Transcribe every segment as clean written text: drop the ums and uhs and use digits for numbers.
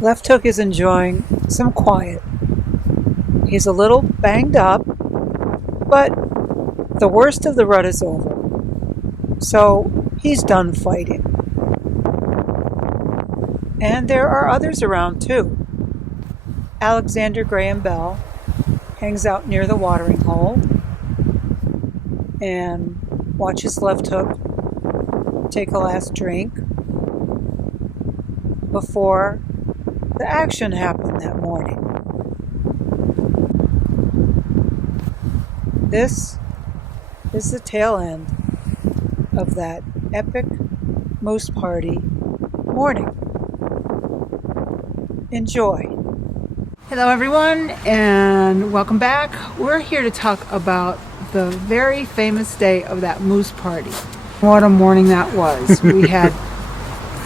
Left Hook is enjoying some quiet. He's a little banged up, but the worst of the rut is over. So he's done fighting. And there are others around too. Alexander Graham Bell hangs out near the watering hole and watches Left Hook take a last drink before the action happened that morning. This is the tail end of that epic moose party morning. Enjoy. Hello everyone, and welcome back. We're here to talk about the very famous day of that moose party. What a morning that was. We had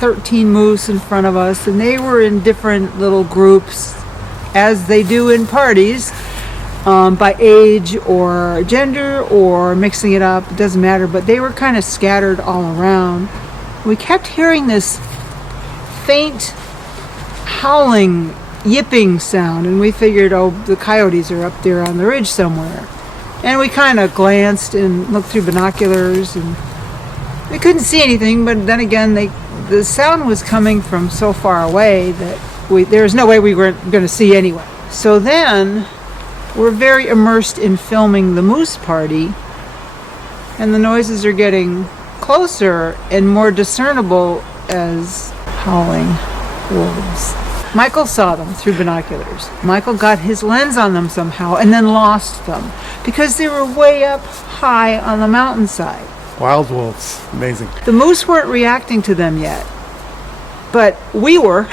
13 moose in front of us, and they were in different little groups, as they do in parties, by age or gender or mixing it up. It doesn't matter, but they were kind of scattered all around. We kept hearing this faint howling, yipping sound, and we figured, oh, the coyotes are up there on the ridge somewhere. And we kind of glanced and looked through binoculars, and we couldn't see anything, but then again, the sound was coming from so far away that there was no way we weren't going to see anyway. So then we're very immersed in filming the moose party, and the noises are getting closer and more discernible as howling wolves. Michael saw them through binoculars. Michael got his lens on them somehow and then lost them because they were way up high on the mountainside. Wild wolves. Amazing. The moose weren't reacting to them yet, but we were.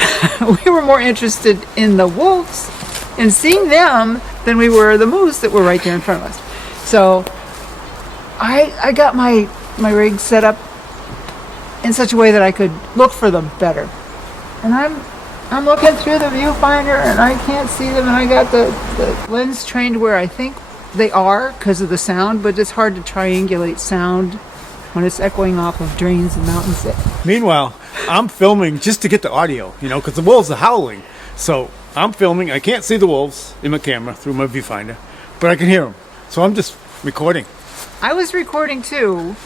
We were more interested in the wolves and seeing them than we were the moose that were right there in front of us. So I got my rig set up in such a way that I could look for them better. And I'm looking through the viewfinder and I can't see them, and I got the lens trained where I think they are because of the sound, but it's hard to triangulate sound when it's echoing off of drains and mountains. Meanwhile, I'm filming just to get the audio, because the wolves are howling. So I'm filming. I can't see the wolves in my camera through my viewfinder, but I can hear them. So I'm just recording. I was recording too,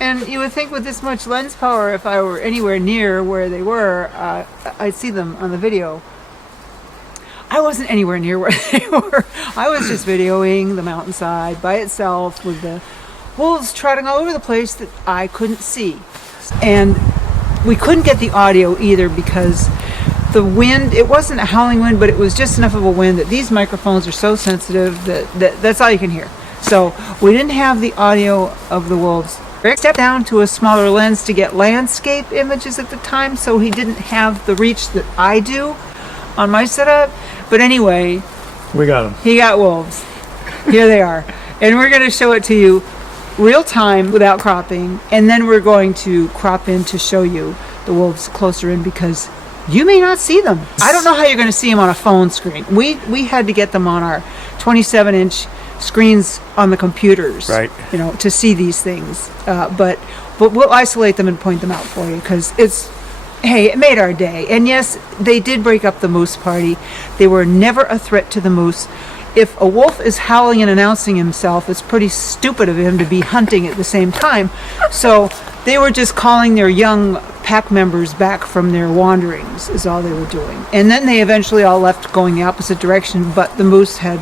and you would think with this much lens power, if I were anywhere near where they were, I'd see them on the video. I wasn't anywhere near where they were. I was just videoing the mountainside by itself with the wolves trotting all over the place that I couldn't see. And we couldn't get the audio either because the wind, it wasn't a howling wind, but it was just enough of a wind that these microphones are so sensitive that that's all you can hear. So we didn't have the audio of the wolves. Rick stepped down to a smaller lens to get landscape images at the time, so he didn't have the reach that I do on my setup. But anyway, we got them. He got wolves. Here they are. And we're going to show it to you real time without cropping, and then we're going to crop in to show you the wolves closer in because you may not see them. I don't know how you're going to see them on a phone screen. We had to get them on our 27-inch screens on the computers, right? To see these things. But we'll isolate them and point them out for you because it made our day. And yes, they did break up the moose party. They were never a threat to the moose. If a wolf is howling and announcing himself, it's pretty stupid of him to be hunting at the same time. So they were just calling their young pack members back from their wanderings is all they were doing. And then they eventually all left going the opposite direction, but the moose had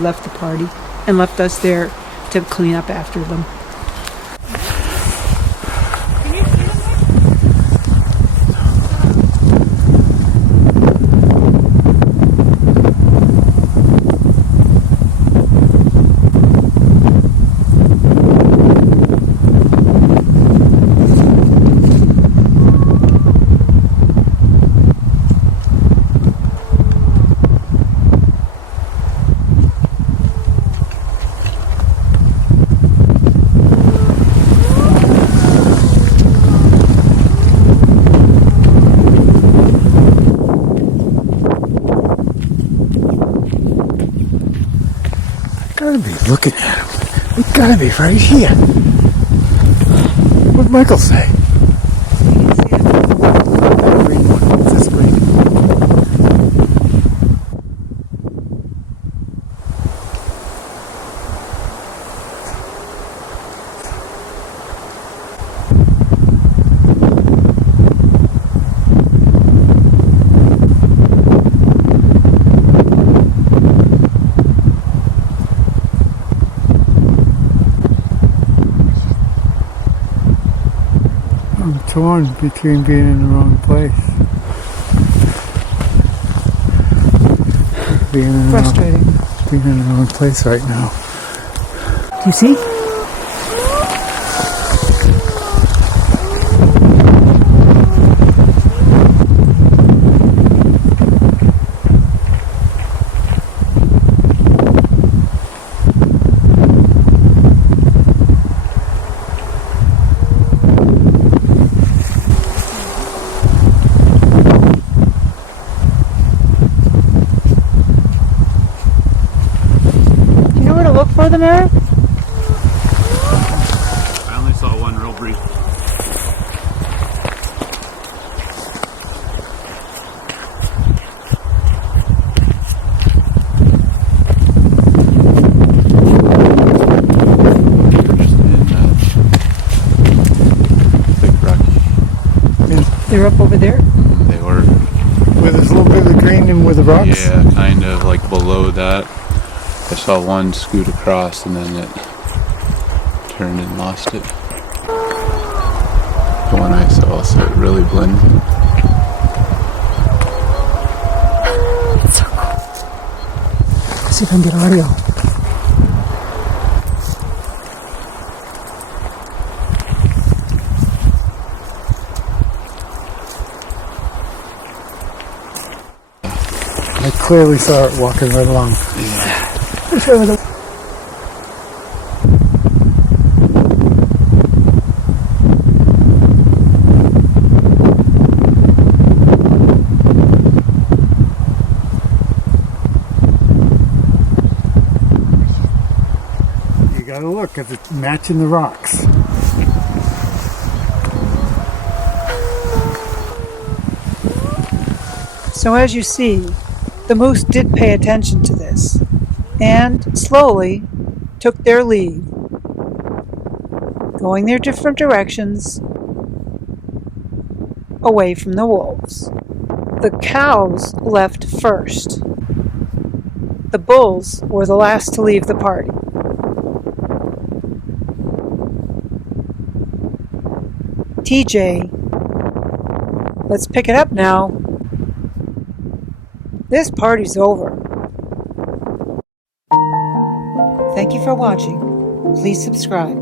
left the party and left us there to clean up after them. Gotta be looking at him. We gotta be right here. What'd Michael say? Green one. What's this green? torn between being in the wrong place. Frustrating. Being in the wrong place right now. Do you see? Look for them, Eric? I only saw one real brief. Big Rocky. They're up over there? They were. Where there's a little bit of green and with the rocks? Yeah, kind of like below that. I saw one scoot across and then it turned and lost it. The one I saw, so it really blended. It's so cool. Let's see if I can get audio. I clearly saw it walking right along. Yeah. You gotta look, because it's matching the rocks. So as you see, the moose did pay attention to this and slowly took their leave, going their different directions away from the wolves. The cows left first. The bulls were the last to leave the party. TJ, let's pick it up now. This party's over. Thank you for watching. Please subscribe.